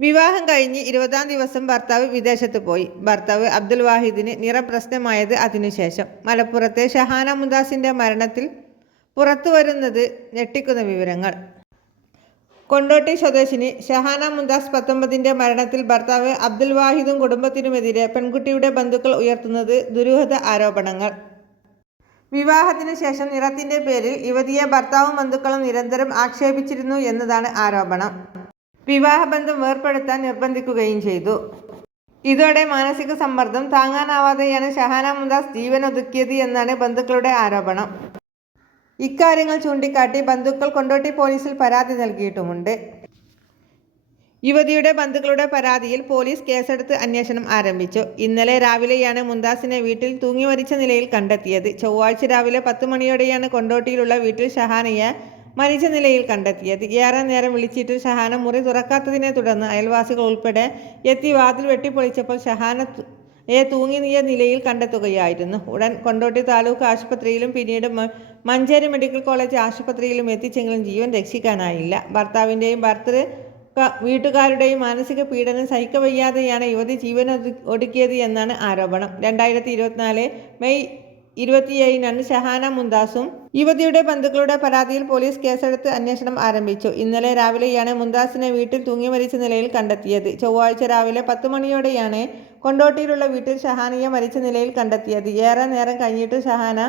വിവാഹം കഴിഞ്ഞ് ഇരുപതാം ദിവസം ഭർത്താവ് വിദേശത്ത് പോയി. ഭർത്താവ് അബ്ദുൽ വാഹിദിന് നിറപ്രശ്നമായത് അതിനുശേഷം. മലപ്പുറത്തെ ഷഹാന മുദാസിന്റെ മരണത്തിൽ പുറത്തു വരുന്നത് ഞെട്ടിക്കുന്ന വിവരങ്ങൾ. കൊണ്ടോട്ടി സ്വദേശിനി ഷഹാന മുന്താസ് പത്തൊമ്പതിന്റെ മരണത്തിൽ ഭർത്താവ് അബ്ദുൽ വാഹിദും കുടുംബത്തിനുമെതിരെ പെൺകുട്ടിയുടെ ബന്ധുക്കൾ ഉയർത്തുന്നത് ദുരൂഹത ആരോപണങ്ങൾ. വിവാഹത്തിന് ശേഷം നിറത്തിന്റെ പേരിൽ യുവതിയെ ഭർത്താവും ബന്ധുക്കളും നിരന്തരം ആക്ഷേപിച്ചിരുന്നു എന്നതാണ് ആരോപണം. വിവാഹബന്ധം വേർപ്പെടുത്താൻ നിർബന്ധിക്കുകയും ചെയ്തു. ഇതോടെ മാനസിക സമ്മർദ്ദം താങ്ങാനാവാതെയാണ് ഷഹാന മുന്താസ് ജീവൻ ഒതുക്കിയത് എന്നാണ് ബന്ധുക്കളുടെ ആരോപണം. ഇക്കാര്യങ്ങൾ ചൂണ്ടിക്കാട്ടി ബന്ധുക്കൾ കൊണ്ടോട്ടി പോലീസിൽ പരാതി നൽകിയിട്ടുമുണ്ട്. യുവതിയുടെ ബന്ധുക്കളുടെ പരാതിയിൽ പോലീസ് കേസെടുത്ത് അന്വേഷണം ആരംഭിച്ചു. ഇന്നലെ രാവിലെയാണ് മുന്താസിനെ വീട്ടിൽ തൂങ്ങി മരിച്ച നിലയിൽ കണ്ടെത്തിയത്. ചൊവ്വാഴ്ച രാവിലെ പത്ത് മണിയോടെയാണ് കൊണ്ടോട്ടിയിലുള്ള വീട്ടിൽ ഷഹാനയെ മരിച്ച നിലയിൽ കണ്ടെത്തിയത്. ഏറെ നേരം വിളിച്ചിട്ട് ഷഹാന മുറി തുറക്കാത്തതിനെ തുടർന്ന് അയൽവാസികൾ ഉൾപ്പെടെ എത്തി വാതിൽ വെട്ടിപ്പൊളിച്ചപ്പോൾ ഷഹാന യെ തൂങ്ങിയ നിലയിൽ കണ്ടെത്തുകയായിരുന്നു. ഉടൻ കൊണ്ടോട്ടി താലൂക്ക് ആശുപത്രിയിലും പിന്നീട് മഞ്ചേരി മെഡിക്കൽ കോളേജ് ആശുപത്രിയിലും എത്തിച്ചെങ്കിലും ജീവൻ രക്ഷിക്കാനായില്ല. ഭർത്താവിന്റെയും ഭർത്തൃ വീട്ടുകാരുടെയും മാനസിക പീഡനം സഹിക്കവയ്യാതെയാണ് യുവതി ജീവൻ ഒടുക്കിയത് എന്നാണ് ആരോപണം. രണ്ടായിരത്തി ഇരുപത്തിനാല് മെയ് ഇരുപത്തിയേഴിനാണ് ഷഹാന മുന്താസും യുവതിയുടെ ബന്ധുക്കളുടെ പരാതിയിൽ പോലീസ് കേസെടുത്ത് അന്വേഷണം ആരംഭിച്ചു. ഇന്നലെ രാവിലെയാണ് മുന്താസിനെ വീട്ടിൽ തൂങ്ങി മരിച്ച നിലയിൽ കണ്ടെത്തിയത്. ചൊവ്വാഴ്ച രാവിലെ പത്ത് മണിയോടെയാണ് കൊണ്ടോട്ടിയിലുള്ള വീട്ടിൽ ഷഹാനയെ മരിച്ച നിലയിൽ കണ്ടെത്തിയത്. ഏറെ നേരം കഴിഞ്ഞിട്ട് ഷഹാന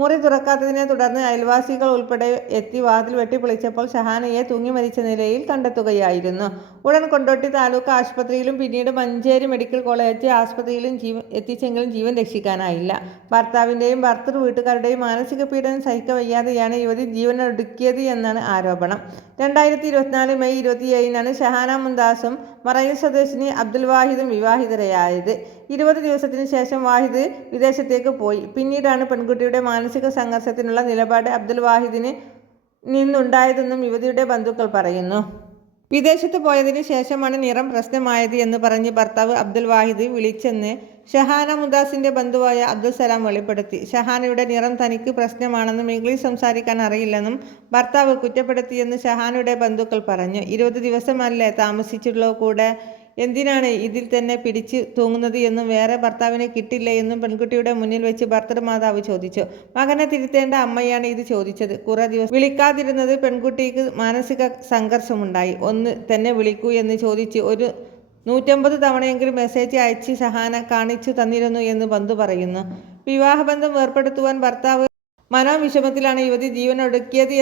മുറി തുറക്കാത്തതിനെ തുടർന്ന് അയൽവാസികൾ ഉൾപ്പെടെ എത്തി വാതിൽ വെട്ടിപ്പൊളിച്ചപ്പോൾ ഷഹാനയെ തൂങ്ങി മരിച്ച നിലയിൽ കണ്ടെത്തുകയായിരുന്നു. ഉടൻ കൊണ്ടോട്ടി താലൂക്ക് ആശുപത്രിയിലും പിന്നീട് മഞ്ചേരി മെഡിക്കൽ കോളേജ് ആശുപത്രിയിലും ജീവൻ എത്തിച്ചെങ്കിലും ജീവൻ രക്ഷിക്കാനായില്ല. ഭർത്താവിന്റെയും ഭർത്തൃ വീട്ടുകാരുടെയും മാനസിക പീഡനം സഹിക്കവയ്യാതെയാണ് യുവതി ജീവൻ ഒടുക്കിയത് എന്നാണ് ആരോപണം. രണ്ടായിരത്തി ഇരുപത്തിനാല് മെയ് ഇരുപത്തിയേഴിനാണ് ഷഹാന മുന്താസും മറയൂർ സ്വദേശിനി അബ്ദുൽ വാഹിദും വിവാഹിതരായത് ഇരുപത് ദിവസത്തിന് ശേഷം വാഹിദ് വിദേശത്തേക്ക് പോയി. പിന്നീടാണ് പെൺകുട്ടിയുടെ മാനസിക സംഘർഷത്തിനുള്ള നിലപാട് അബ്ദുൽ വാഹിദിന് നിന്നുണ്ടായതെന്നും യുവതിയുടെ ബന്ധുക്കൾ പറയുന്നു. വിദേശത്ത് പോയതിന് ശേഷമാണ് നിറം പ്രശ്നമായത് എന്ന് പറഞ്ഞ് ഭർത്താവ് അബ്ദുൽ വാഹിദ് വിളിച്ചെന്ന് ഷഹാന മുദാസിന്റെ ബന്ധുവായ അബ്ദുൽ സലാം വെളിപ്പെടുത്തി. ഷഹാനയുടെ നിറം തനിക്ക് പ്രശ്നമാണെന്നും ഇംഗ്ലീഷ് സംസാരിക്കാൻ അറിയില്ലെന്നും ഭർത്താവ് കുറ്റപ്പെടുത്തിയെന്ന് ഷഹാനയുടെ ബന്ധുക്കൾ പറഞ്ഞു. ഇരുപത് ദിവസമല്ലേ താമസിച്ചുള്ളൂ കൂടെ? എന്തിനാണ് ഇതിൽ തന്നെ പിടിച്ച് തൂങ്ങുന്നത് എന്നും വേറെ ഭർത്താവിനെ കിട്ടില്ല എന്നും പെൺകുട്ടിയുടെ മുന്നിൽ വെച്ച് ഭർത്തൃമാതാവ് ചോദിച്ചു. മകനെ തിരുത്തേണ്ട അമ്മയാണ് ഇത് ചോദിച്ചത്. കുറേ ദിവസം വിളിക്കാതിരുന്നത് പെൺകുട്ടിക്ക് മാനസിക സംഘർഷമുണ്ടായി. ഒന്ന് തന്നെ വിളിക്കൂ എന്ന് ചോദിച്ച് ഒരു നൂറ്റമ്പത് തവണയെങ്കിലും മെസ്സേജ് അയച്ച് സഹാന കാണിച്ചു തന്നിരുന്നു എന്ന് ബന്ധു പറയുന്നു. വിവാഹബന്ധം ഏർപ്പെടുത്തുവാൻ ഭർത്താവ് മനോവിഷമത്തിലാണ് യുവതി ജീവൻ ഒടുക്കിയത്